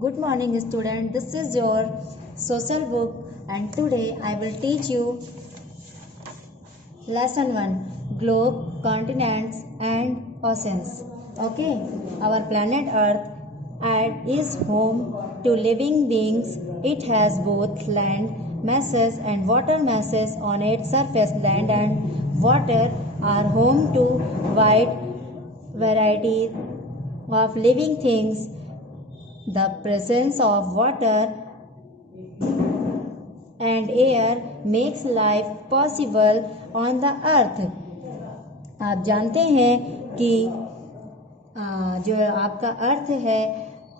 Good morning, student. This is your social book, and today I will teach you lesson 1, globe, continents, and oceans. Okay, our planet Earth is home to living beings. It has both land masses and water masses on its surface. Land and water are home to wide variety of living things. The presence of water and air makes life possible on the earth. आप जानते हैं कि जो आपका अर्थ है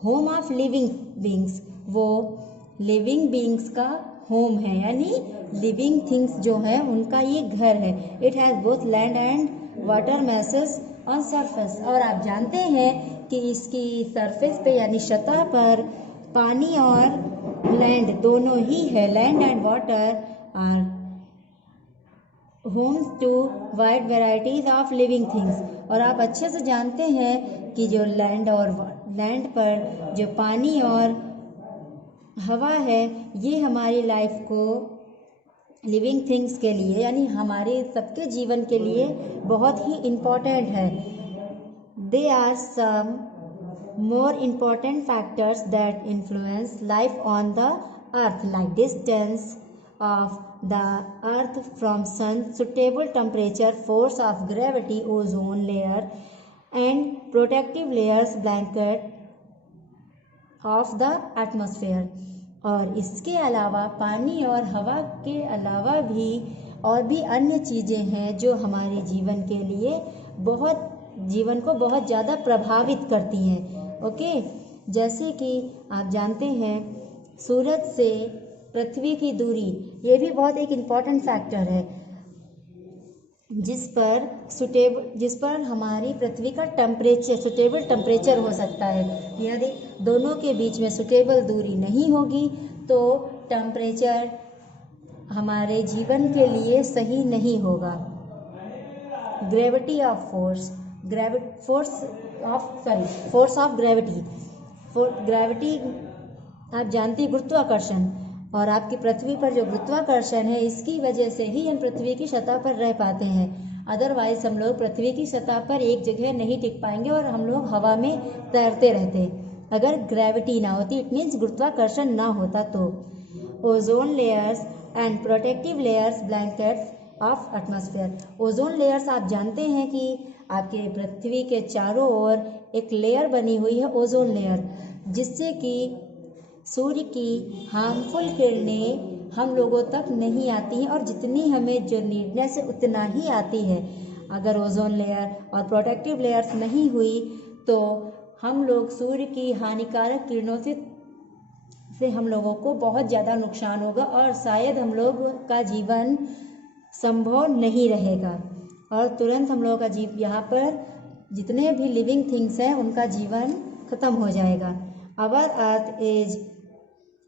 home of living beings, वो living beings का home है, यानी लिविंग थिंग्स जो है उनका ये घर है. It has both land and water masses on surface. और आप जानते हैं कि इसकी सरफेस पे यानी सतह पर पानी और लैंड दोनों ही है. Land and water are homes to wide varieties of living things. और आप अच्छे से जानते हैं कि जो लैंड पर जो पानी और हवा है ये हमारी लाइफ को लिविंग थिंग्स के लिए यानी हमारे सबके जीवन के लिए बहुत ही इम्पोर्टेंट है. They are some more important factors that influence life on the earth, like distance of the earth from sun, suitable temperature, force of gravity, ozone layer and protective layers blanket of the atmosphere. और इसके अलावा पानी और हवा के अलावा भी और भी अन्य चीज़ें हैं जो हमारे जीवन के लिए जीवन को बहुत ज़्यादा प्रभावित करती हैं. ओके, जैसे कि आप जानते हैं सूरज से पृथ्वी की दूरी, ये भी बहुत एक इम्पॉर्टेंट फैक्टर है जिस पर हमारी पृथ्वी का सुटेबल टेम्परेचर हो सकता है. यदि दोनों के बीच में सुटेबल दूरी नहीं होगी तो टेम्परेचर हमारे जीवन के लिए सही नहीं होगा. फोर्स ऑफ ग्रेविटी आप जानते हैं गुरुत्वाकर्षण, और आपकी पृथ्वी पर जो गुरुत्वाकर्षण है इसकी वजह से ही हम पृथ्वी की सतह पर रह पाते हैं. अदरवाइज हम लोग पृथ्वी की सतह पर एक जगह नहीं टिक पाएंगे और हम लोग हवा में तैरते रहते अगर ग्रेविटी ना होती. इट मीन्स गुरुत्वाकर्षण ना होता तो. Ozone layers and protective layers blankets of atmosphere. Ozone layers आप जानते हैं कि आपके पृथ्वी के चारों ओर एक लेयर बनी हुई है, ओजोन लेयर, जिससे कि सूर्य की हार्मफुल किरणें हम लोगों तक नहीं आती हैं और जितनी हमें जो नीडनेस है उतना ही आती है. अगर ओजोन लेयर और प्रोटेक्टिव लेयर्स नहीं हुई तो हम लोग सूर्य की हानिकारक किरणों से हम लोगों को बहुत ज़्यादा नुकसान होगा और शायद हम लोग का जीवन संभव नहीं रहेगा और तुरंत हम लोगों का यहाँ पर जितने भी लिविंग थिंग्स हैं उनका जीवन खत्म हो जाएगा. Our earth is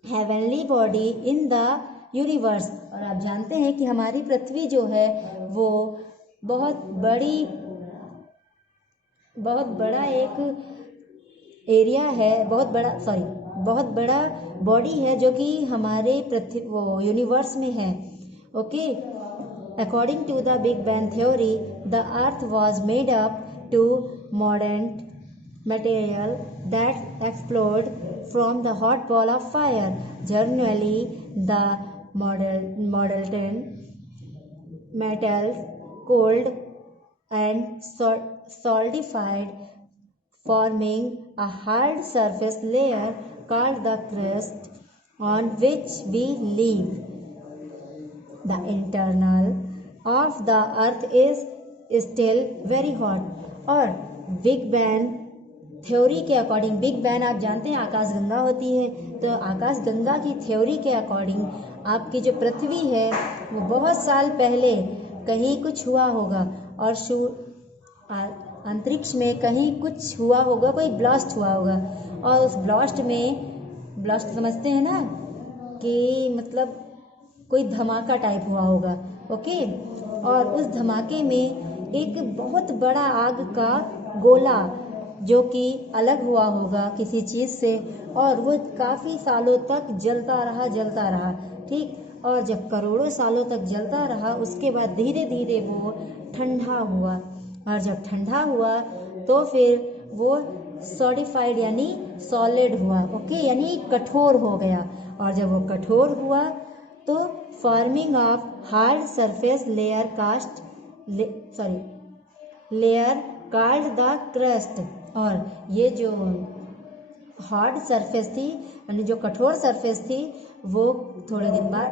heavenly body in the universe. और आप जानते हैं कि हमारी पृथ्वी जो है वो बहुत बड़ा एक एरिया है, बहुत बड़ा बॉडी है जो कि हमारे यूनिवर्स में है. Okay, according to the Big Bang theory, the earth was made up to modern material that explode from the hot ball of fire. Generally, the molten metals cooled and solidified, forming a hard surface layer called the crust on which we live. The internal of the earth is still very hot. और big bang theory के according, big bang आप जानते हैं आकाशगंगा होती है, तो आकाशगंगा की थ्योरी के अकॉर्डिंग आपकी जो पृथ्वी है वो बहुत साल पहले कहीं कुछ हुआ होगा और अंतरिक्ष में कहीं कुछ हुआ होगा, कोई ब्लास्ट हुआ होगा और उस ब्लास्ट समझते हैं ना कि मतलब कोई धमाका टाइप हुआ होगा. ओके, और उस धमाके में एक बहुत बड़ा आग का गोला जो कि अलग हुआ होगा किसी चीज़ से, और वो काफ़ी सालों तक जलता रहा, ठीक। और जब करोड़ों सालों तक जलता रहा, उसके बाद धीरे धीरे वो ठंडा हुआ, और जब ठंडा हुआ तो फिर वो सॉलिडिफाइड यानी सॉलिड हुआ, ओके, यानी कठोर हो गया। और जब वो कठोर हुआ तो forming of hard surface layer called the crust. और ये जो हार्ड सरफेस थी यानी जो कठोर सरफेस थी, वो थोड़े दिन बाद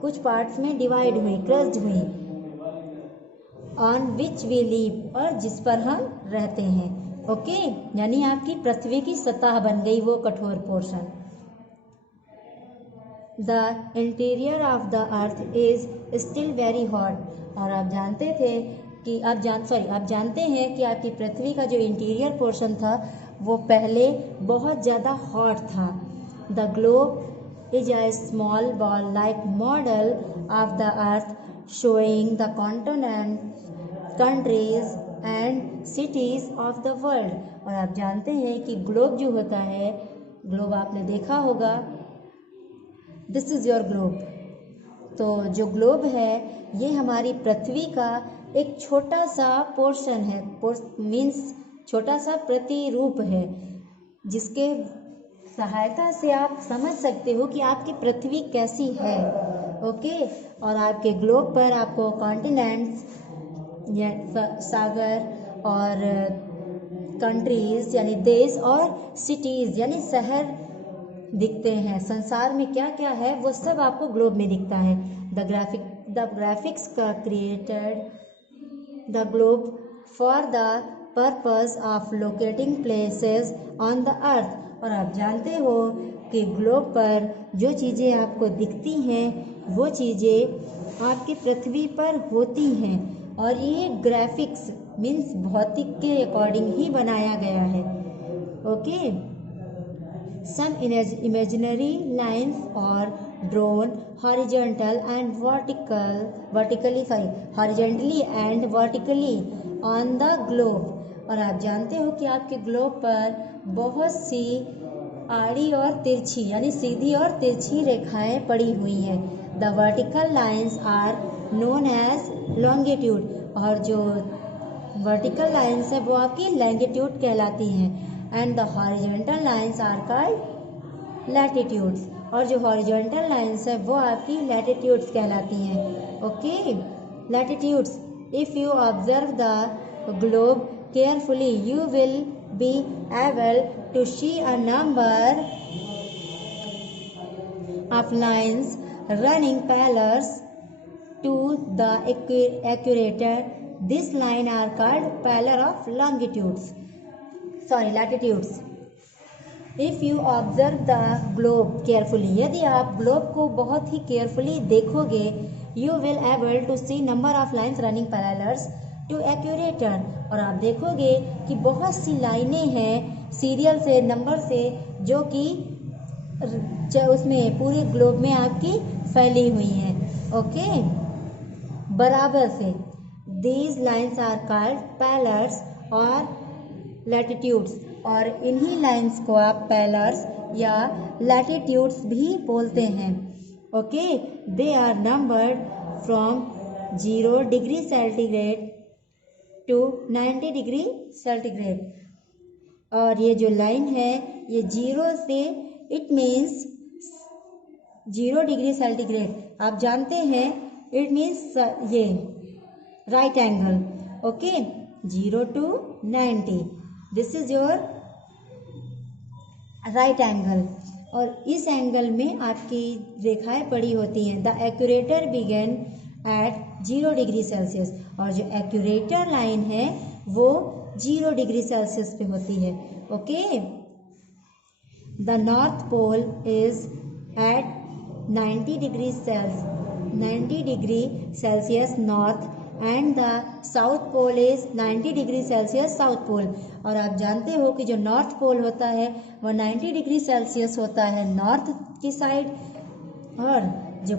कुछ पार्ट्स में डिवाइड हुई, क्रस्ट हुई, ऑन विच वी लीव, और जिस पर हम रहते हैं, ओके। यानी आपकी पृथ्वी की सतह बन गई वो कठोर portion. The interior of the earth is still very hot. और आप जानते थे कि आप जानते हैं कि आपकी पृथ्वी का जो इंटीरियर पोर्शन था वो पहले बहुत ज़्यादा हॉट था। The globe is a small ball like model of the earth showing the continent, countries and cities of the world. और आप जानते हैं कि ग्लोब जो होता है, ग्लोब आपने देखा होगा, दिस इज योर ग्लोब। तो जो ग्लोब है ये हमारी पृथ्वी का एक छोटा सा पोर्शन है, मीन्स छोटा सा प्रतिरूप है, जिसके सहायता से आप समझ सकते हो कि आपकी पृथ्वी कैसी है, ओके। और आपके ग्लोब पर आपको कॉन्टिनेंट्स या सागर और कंट्रीज यानी देश और सिटीज यानी शहर दिखते हैं। संसार में क्या क्या है वो सब आपको ग्लोब में दिखता है। द ग्राफिक्स का created the globe for the purpose of locating places on the earth. और आप जानते हो कि ग्लोब पर जो चीज़ें आपको दिखती हैं वो चीज़ें आपकी पृथ्वी पर होती हैं, और ये ग्राफिक्स मीन्स भौतिक के अकॉर्डिंग ही बनाया गया है, okay. Some imaginary lines are drawn horizontally and vertically on the globe। और आप जानते हो कि आपके ग्लोब पर बहुत सी आड़ी और तिरछी यानी सीधी और तिरछी रेखाएं पड़ी हुई हैं। The vertical lines are known as longitude. और जो वर्टिकल लाइन्स है वो आपकी लैंगिट्यूड कहलाती हैं। And the horizontal lines are called latitudes. और जो हॉरिजॉन्टल लाइन्स है वो आपकी लैटिट्यूड्स कहलाती हैं, okay. Latitudes, if you observe the globe carefully you will be able to see a number of lines running parallel to the equator. This line are called parallel of latitudes. If you observe the globe carefully, यदि आप globe को बहुत ही carefully देखोगे, you will able to see number of lines running parallel to equator। और आप देखोगे कि बहुत सी लाइनें हैं सीरियल से, नंबर से, जो कि उसमें पूरे ग्लोब में आपकी फैली हुई हैं, ओके, बराबर से। These lines are called parallels और लैटिट्यूड्स। और इन्हीं लाइन्स को आप पैरेलल्स या लैटिट्यूड्स भी बोलते हैं, okay. They are numbered from 0 degree centigrade to 90 degree centigrade. और ये जो लाइन है ये 0 से, इट मीन्स 0 डिग्री सेंटीग्रेड, आप जानते हैं इट मीन्स ये right angle, okay. 0 to 90, this is your right angle. और इस एंगल में आपकी रेखाएं पड़ी होती हैं। The equator began at 0 degree Celsius. और जो एक्यूरेटर लाइन है वो 0 डिग्री सेल्सियस पे होती है, okay. The north pole is at 90 degree Celsius north and the south pole is 90 degree Celsius south pole. और आप जानते हो कि जो नॉर्थ पोल होता है वो 90 डिग्री सेल्सियस होता है नॉर्थ की साइड, और जो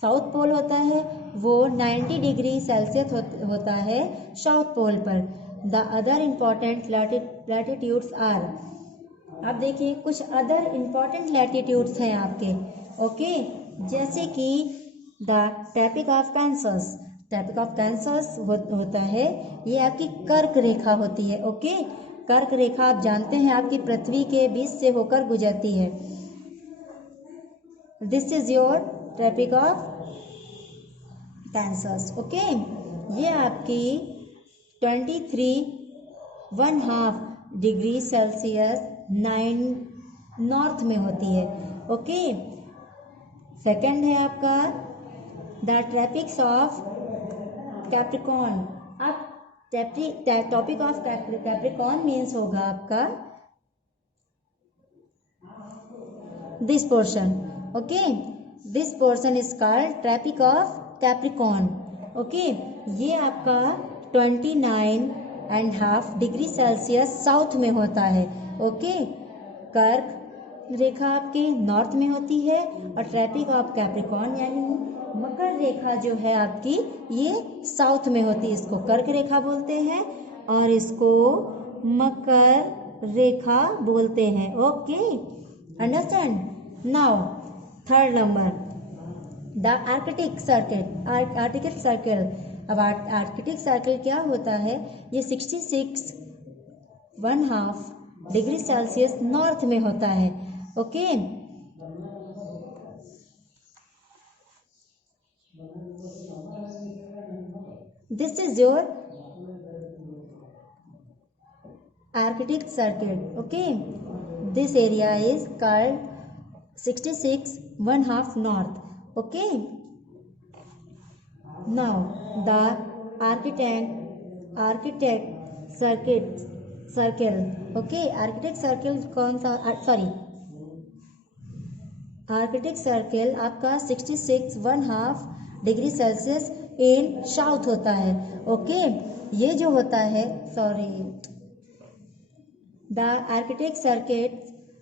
साउथ पोल होता है वो 90 डिग्री सेल्सियस होता है साउथ पोल पर। The other important latitudes are, आप देखिए कुछ अदर इम्पॉर्टेंट लैटिट्यूड्स हैं आपके, ओके, जैसे कि the Tropic of Cancer. Tropic of Cancer होता है, ये आपकी कर्क रेखा होती है, ओके। कर्क रेखा आप जानते हैं आपकी पृथ्वी के बीच से होकर गुजरती है। This is your Tropic of Cancer, okay. ये आपकी 23.5 डिग्री सेल्सियस 9 नॉर्थ में होती है, ओके। सेकंड है आपका द ट्रॉपिक्स ऑफ कैप्रिकॉर्न। अब टॉपिक ऑफ कैप्रिकॉर्न मीन्स होगा आपका this portion, okay. This portion is called Tropic of Capricorn, okay. ये आपका 29.5 डिग्री सेल्सियस साउथ में होता है, ओके। कर्क रेखा आपके नॉर्थ में होती है और ट्रॉपिक ऑफ कैप्रिकॉर्न यानी मकर रेखा जो है आपकी ये साउथ में होती है। इसको कर्क रेखा बोलते हैं और इसको मकर रेखा बोलते हैं, okay, understand. Now third number the Arctic circle. Arctic circle, अब आर्कटिक सर्किल क्या होता है, ये 66.5 डिग्री सेल्सियस नॉर्थ में होता है, okay. This is your Arctic circle, okay. This area is called 66.5 north, okay. Now the architect circle, okay. architect circle कौन सा, सॉरी, आर्कटिक सर्किल आपका 66.5 डिग्री सेल्सियस इन साउथ होता है, ओके। ये जो होता है, sorry, the Arctic circle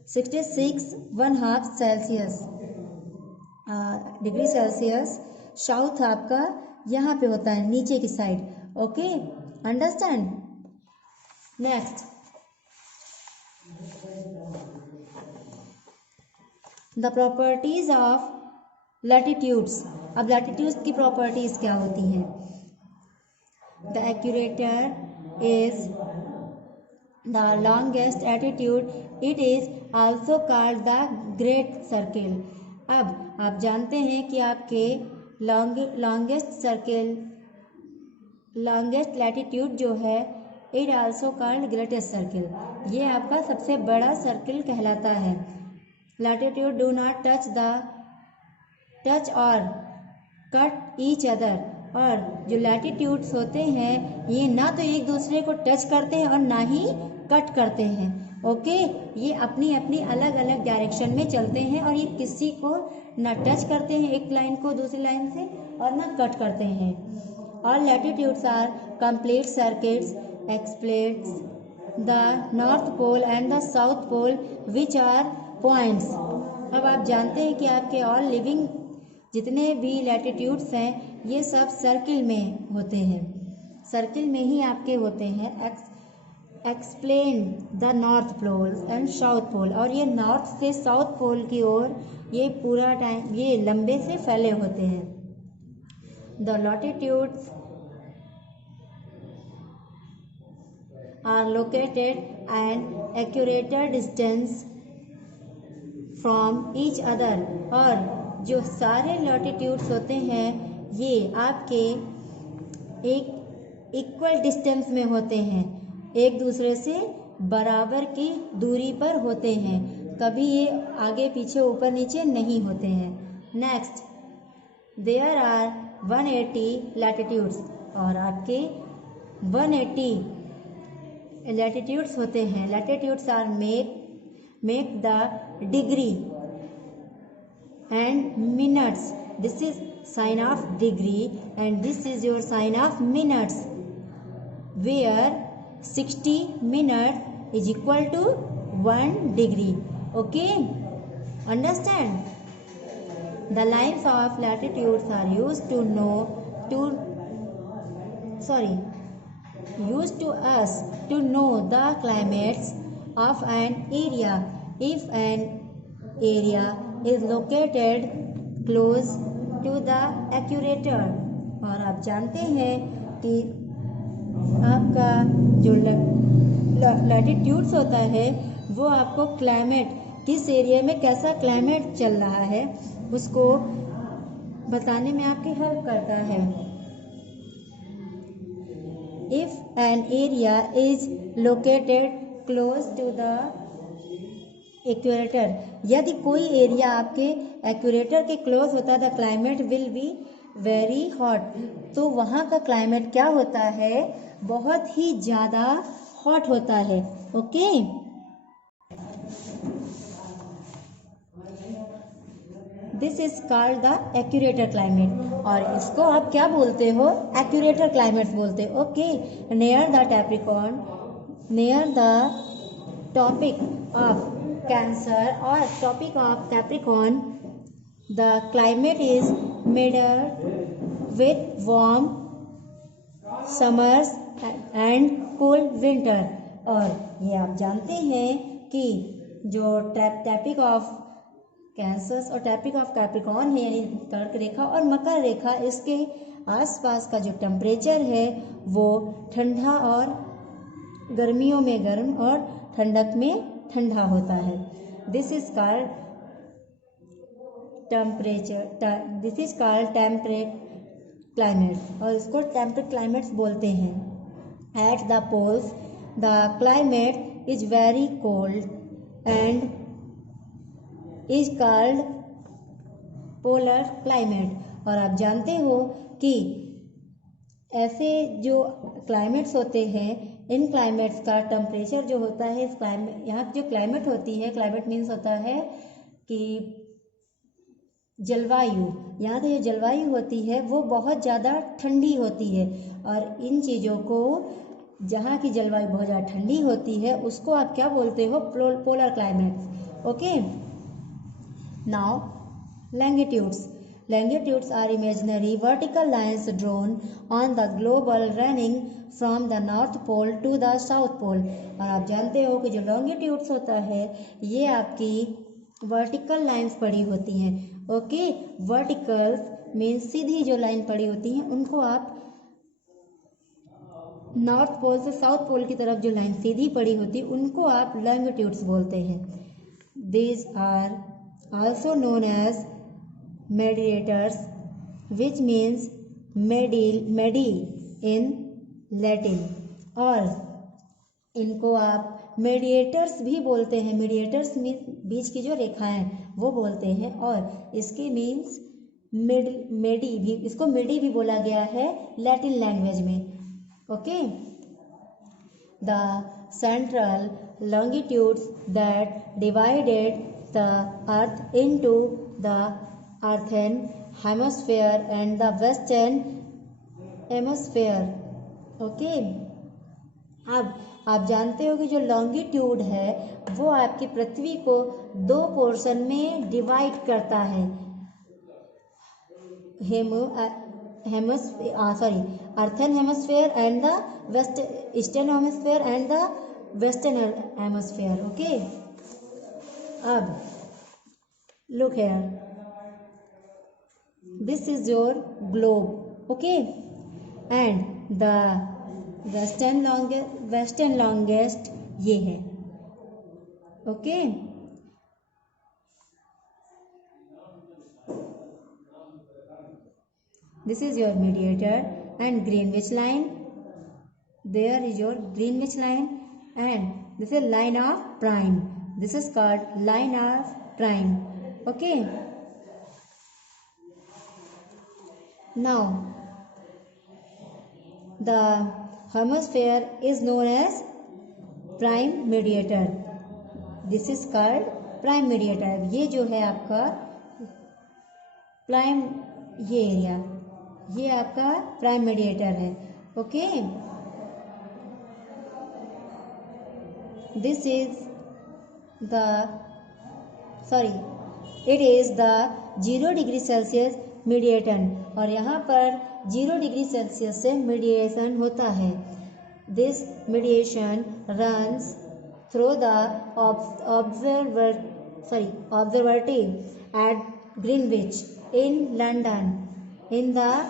66.5 Celsius degree Celsius south आपका यहाँ पे होता है नीचे की side, okay, understand. Next the properties of latitudes. अब लैटिट्यूड्स की प्रॉपर्टीज क्या होती हैं? The equator is the longest latitude, it is also called the great circle. अब आप जानते हैं कि आपके लॉन्गेस्ट लैटिट्यूड जो है, it also called greatest circle, ये आपका सबसे बड़ा सर्किल कहलाता है। लैटिट्यूड डू नॉट टच और कट ईच अदर, और जो लैटिट्यूड्स होते हैं ये ना तो एक दूसरे को टच करते हैं और ना ही कट करते हैं, ओके। ये अपनी अपनी अलग अलग डायरेक्शन में चलते हैं और ये किसी को ना टच करते हैं एक लाइन को दूसरी लाइन से और ना कट करते हैं। All latitudes are complete circuits except the north pole and the south pole which are points. अब आप जानते हैं कि आपके ऑल लिविंग जितने भी लैटिट्यूड्स हैं ये सब सर्किल में होते हैं, सर्किल में ही आपके होते हैं। Explain the north pole and south pole, और ये नॉर्थ से साउथ पोल की ओर ये पूरा टाइम ये लंबे से फैले होते हैं। The latitudes are located and accurate distance from each other, और जो सारे लैटिट्यूड्स होते हैं ये आपके एक इक्वल डिस्टेंस में होते हैं, एक दूसरे से बराबर की दूरी पर होते हैं, कभी ये आगे पीछे ऊपर नीचे नहीं होते हैं। नेक्स्ट देयर आर 180 लैटिट्यूड्स, और आपके 180 लैटिट्यूड्स होते हैं। Latitudes are make the degree and minutes. This is sign of degree and this is your sign of minutes, where 60 minutes is equal to 1 degree, okay, understand। The lines of latitudes are used to know used to us to know the climates of an area if an area is located close to the equator। और आप जानते हैं कि आपका जो latitudes होता है वो आपको क्लाइमेट, किस एरिया में कैसा क्लाइमेट चल रहा है उसको बताने में आपकी हेल्प करता है। If an area is located close to the equator, यदि कोई एरिया आपके इक्वेटर के क्लोज होता है the climate will be very hot, तो वहाँ का क्लाइमेट क्या होता है, बहुत ही ज़्यादा हॉट होता है। Okay, this is called the equator climate, और इसको आप क्या बोलते हो, एक्यूरेटर क्लाइमेट बोलते हो। Okay, near the Capricorn, near the tropic of Cancer और tropic of Capricorn, the climate is middle with warm summers and cool winter. और ये आप जानते हैं कि जो टॉपिक ऑफ कैंसर और टॉपिक ऑफ कैप्रिकॉर्न है यानी कर्क रेखा और मकर रेखा, इसके आसपास का जो टेम्परेचर है वो ठंडा और गर्मियों में गर्म और ठंडक में ठंडा होता है। This is called temperature, this is called temperate climate, और इसको टेम्परेट क्लाइमेट्स बोलते हैं। At the poles the climate is very cold and is called polar climate. और आप जानते हो कि ऐसे जो क्लाइमेट्स होते हैं, इन क्लाइमेट्स का टेम्परेचर जो होता है, इस क्लाइमेट, यहाँ जो क्लाइमेट होती है, क्लाइमेट मीन्स होता है कि जलवायु, यहाँ की जो जलवायु होती है वो बहुत ज़्यादा ठंडी होती है, और इन चीज़ों को, जहाँ की जलवायु बहुत ज़्यादा ठंडी होती है उसको आप क्या बोलते हो, polar climates. Okay, now longitudes, longitudes are imaginary vertical lines drawn on the global running from the north pole to the south pole। और आप जानते हो कि जो longitudes होता है ये आपकी वर्टिकल लाइंस पड़ी होती हैं। ओके, वर्टिकल मीन्स सीधी जो लाइन पड़ी होती हैं उनको आप नॉर्थ पोल से साउथ पोल की तरफ जो लाइन सीधी पड़ी होती है उनको आप longitudes बोलते हैं। These are also known as mediators, which means medi in Latin, और इनको आप मीडिएटर्स भी बोलते हैं। मीडिएटर्स बीच की जो रेखाएं वो बोलते हैं, और इसके मीन्स मेडी भी, इसको मेडी भी बोला गया है लैटिन लैंग्वेज में। Okay, the central longitudes that divided the earth into the earthern hemisphere and the western hemisphere। Okay, अब आप जानते हो कि जो लॉन्गिट्यूड है वो आपकी पृथ्वी को दो पोर्शन में डिवाइड करता है, northern hemisphere and the west eastern hemisphere and the western hemisphere. Okay, अब look here, this is your globe, okay, and the western longest ये है। okay, this is your mediator and Greenwich line, there is your Greenwich line, and this is line of prime, this is called line of prime। okay, now the hemisphere is known as prime mediator, this is called prime mediator। ये जो है आपका prime, ये area ये आपका prime meridian है। Okay, this is the it is the 0 degree Celsius meridian, और यहाँ पर 0 डिग्री सेल्सियस से मीडिएशन होता है। This mediation runs through the observatory at Greenwich in London in the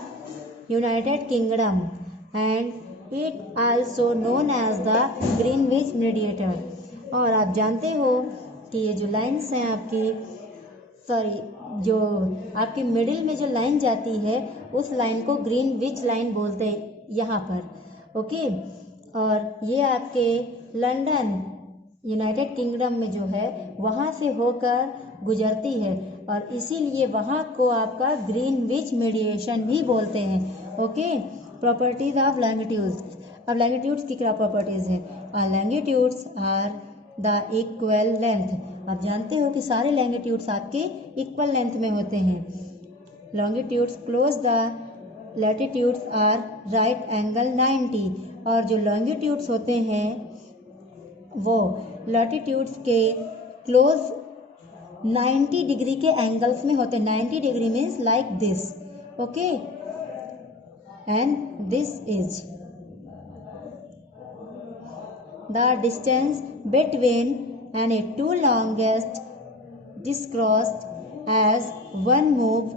United Kingdom, and it also known as the Greenwich mediator. और आप जानते हो कि ये जो लाइन्स हैं जो आपकी मिडिल में जो लाइन जाती है उस लाइन को ग्रीनविच लाइन बोलते हैं यहाँ पर। ओके, और ये आपके लंदन यूनाइटेड किंगडम में जो है वहाँ से होकर गुजरती है, और इसीलिए वहाँ को आपका ग्रीनविच मीडिएशन भी बोलते हैं। Okay, properties of longitudes. अब लैंगिट्यूड्स की क्या प्रॉपर्टीज है? Longitudes are the equal length. आप जानते हो कि सारे लैंगिट्यूड्स आपके इक्वल लेंथ में होते हैं। Longitudes close the latitudes are right angle 90, और जो लॉन्गिट्यूड्स होते हैं वो लैटिट्यूड्स के क्लोज 90 डिग्री के एंगल्स में होते हैं। 90 degree means like this. Okay, and this is the distance between any two longest discrossed as one move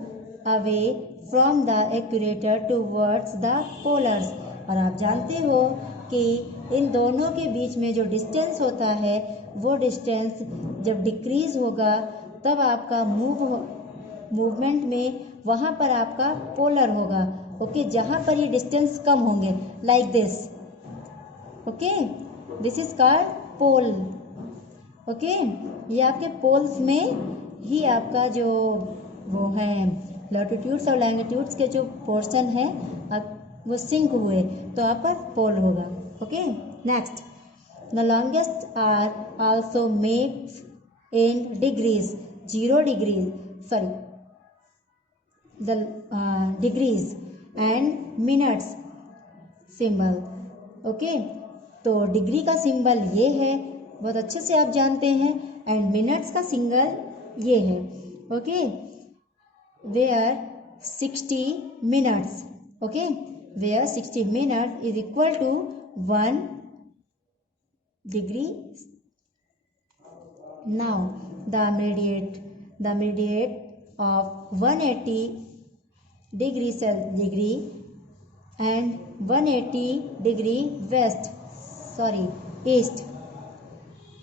away from the equator towards the polars। और आप जानते हो कि इन दोनों के बीच में जो डिस्टेंस होता है वो डिस्टेंस जब डिक्रीज होगा तब आपका मूवमेंट में वहाँ पर आपका पोलर होगा। ओके, जहाँ पर ये डिस्टेंस कम होंगे like this. Okay, this is called pole. Okay, ये आपके पोल्स में ही आपका जो वो है लैटिट्यूड्स और लैंगिट्यूड्स के जो पोर्शन है वो सिंक हुए तो आपका पोल होगा। Okay, next, the longest are also makes in degrees 0 degrees the degrees and minutes symbol. Okay, तो डिग्री का सिंबल ये है, बहुत अच्छे से आप जानते हैं, एंड मिनट्स का सिंबल ये है। Okay, where 60 minutes. Okay, where 60 minutes is equal to 1 degree. Now the mediate of 180 degree and 180 degree east.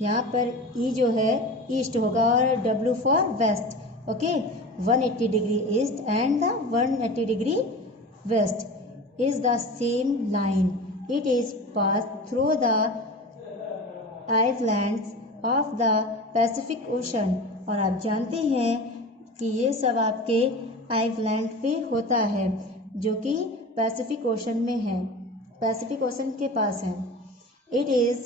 यहाँ पर ई जो है ईस्ट होगा और W for west. Okay, 180 degree east and the 180 degree west is the same line. It is pass through the islands of the Pacific ocean. और आप जानते हैं कि ये सब आपके आइलैंड पे होता है जो कि पैसिफिक ओशन में है, पैसिफिक ओशन के पास है। It is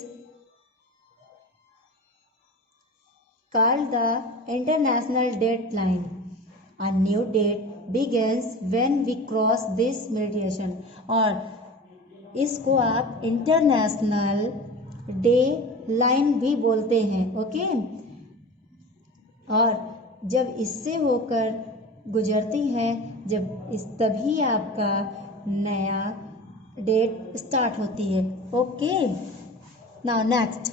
called the international date line. A new date begins when we cross this mediation। और इसको आप इंटरनेशनल डे लाइन भी बोलते हैं। ओके, और जब इससे होकर गुजरती है तभी आपका नया डेट स्टार्ट होती है। Okay, now next,